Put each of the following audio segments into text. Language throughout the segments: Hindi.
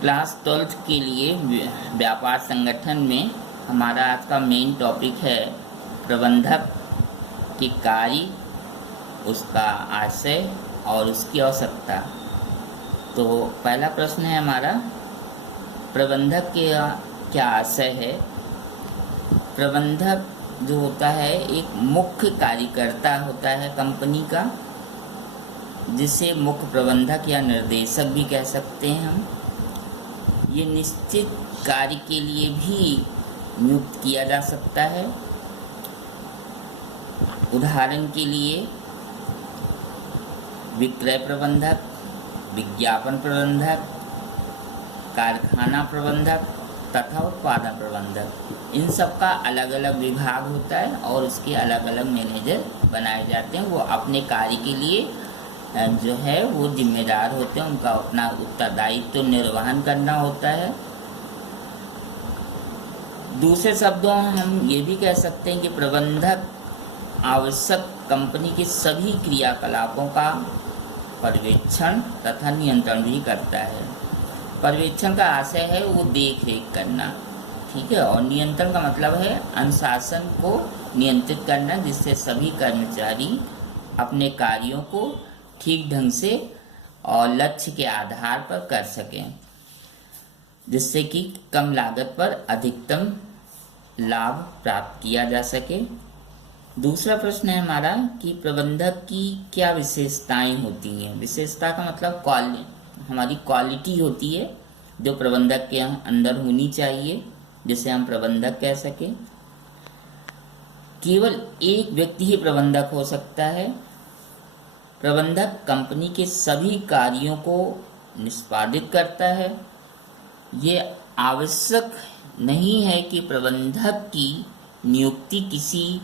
क्लास 12th के लिए व्यापार संगठन में हमारा आज का मेन टॉपिक है प्रबंधक के कार्य, उसका आशय और उसकी आवश्यकता। तो पहला प्रश्न है हमारा, प्रबंधक के क्या आशय है। प्रबंधक जो होता है एक मुख्य कार्यकर्ता होता है कंपनी का, जिसे मुख्य प्रबंधक या निर्देशक भी कह सकते हैं हम। ये निश्चित कार्य के लिए भी नियुक्त किया जा सकता है। उदाहरण के लिए विक्रय प्रबंधक, विज्ञापन प्रबंधक, कारखाना प्रबंधक तथा उत्पादन प्रबंधक, इन सब का अलग अलग विभाग होता है और उसके अलग अलग मैनेजर बनाए जाते हैं। वो अपने कार्य के लिए जो है वो जिम्मेदार होते हैं, उनका अपना उत्तरदायित्व तो निर्वहन करना होता है। दूसरे शब्दों हम ये भी कह सकते हैं कि प्रबंधक आवश्यक कंपनी के सभी क्रियाकलापों का पर्यवेक्षण तथा नियंत्रण भी करता है। पर्यवेक्षण का आशय है वो देख रेख करना, ठीक है, और नियंत्रण का मतलब है अनुशासन को नियंत्रित करना, जिससे सभी कर्मचारी अपने कार्यों को ठीक ढंग से और लक्ष्य के आधार पर कर सकें, जिससे कि कम लागत पर अधिकतम लाभ प्राप्त किया जा सके। दूसरा प्रश्न है हमारा कि प्रबंधक की क्या विशेषताएं होती हैं। विशेषता का मतलब हमारी क्वालिटी होती है जो प्रबंधक के अंदर होनी चाहिए, जिसे हम प्रबंधक कह सकें। केवल एक व्यक्ति ही प्रबंधक हो सकता है। प्रबंधक कंपनी के सभी कार्यों को निष्पादित करता है। ये आवश्यक नहीं है कि प्रबंधक की नियुक्ति किसी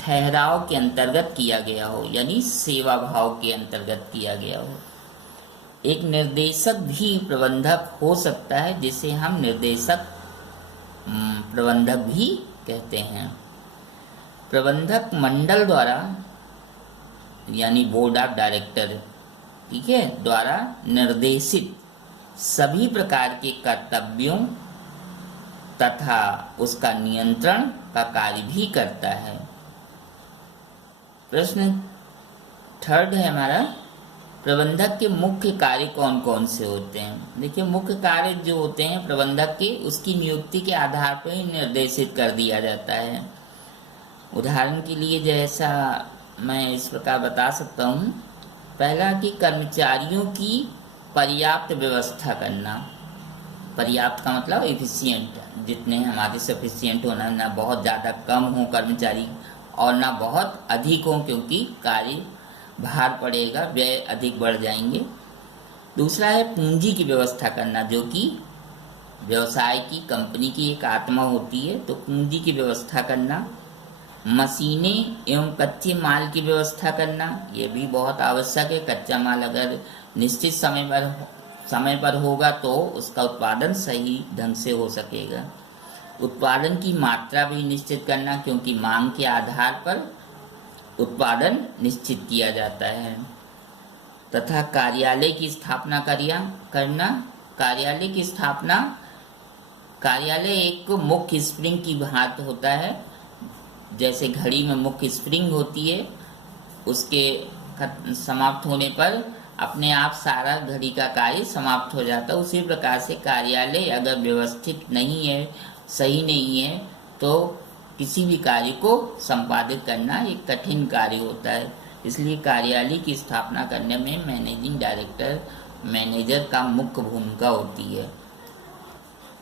ठहराव के अंतर्गत किया गया हो, यानी सेवा भाव के अंतर्गत किया गया हो। एक निर्देशक भी प्रबंधक हो सकता है, जिसे हम निर्देशक प्रबंधक भी कहते हैं। प्रबंधक मंडल द्वारा यानी बोर्ड ऑफ डायरेक्टर, ठीक है, द्वारा निर्देशित सभी प्रकार के कर्तव्यों तथा उसका नियंत्रण का कार्य भी करता है। प्रश्न थर्ड है हमारा, प्रबंधक के मुख्य कार्य कौन कौन से होते हैं। देखिए, मुख्य कार्य जो होते हैं प्रबंधक के, उसकी नियुक्ति के आधार पर ही निर्देशित कर दिया जाता है। उदाहरण के लिए जैसा मैं इस प्रकार बता सकता हूँ। पहला कि कर्मचारियों की पर्याप्त व्यवस्था करना। पर्याप्त का मतलब एफिशिएंट, जितने हमारे सफिशिएंट होना, ना बहुत ज़्यादा कम हो कर्मचारी और ना बहुत अधिक हो, क्योंकि कार्य भार पड़ेगा, व्यय अधिक बढ़ जाएंगे। दूसरा है पूंजी की व्यवस्था करना, जो कि व्यवसाय की कंपनी की एक आत्मा होती है, तो पूंजी की व्यवस्था करना। मशीनें एवं कच्चे माल की व्यवस्था करना, ये भी बहुत आवश्यक है। कच्चा माल अगर निश्चित समय पर होगा तो उसका उत्पादन सही ढंग से हो सकेगा। उत्पादन की मात्रा भी निश्चित करना, क्योंकि मांग के आधार पर उत्पादन निश्चित किया जाता है। तथा कार्यालय की स्थापना करना। कार्यालय की स्थापना, कार्यालय एक मुख्य स्प्रिंग की भांति होता है। जैसे घड़ी में मुख्य स्प्रिंग होती है, उसके समाप्त होने पर अपने आप सारा घड़ी का कार्य समाप्त हो जाता है। उसी प्रकार से कार्यालय अगर व्यवस्थित नहीं है, सही नहीं है, तो किसी भी कार्य को संपादित करना एक कठिन कार्य होता है। इसलिए कार्यालय की स्थापना करने में मैनेजिंग डायरेक्टर, मैनेजर का मुख्य भूमिका होती है।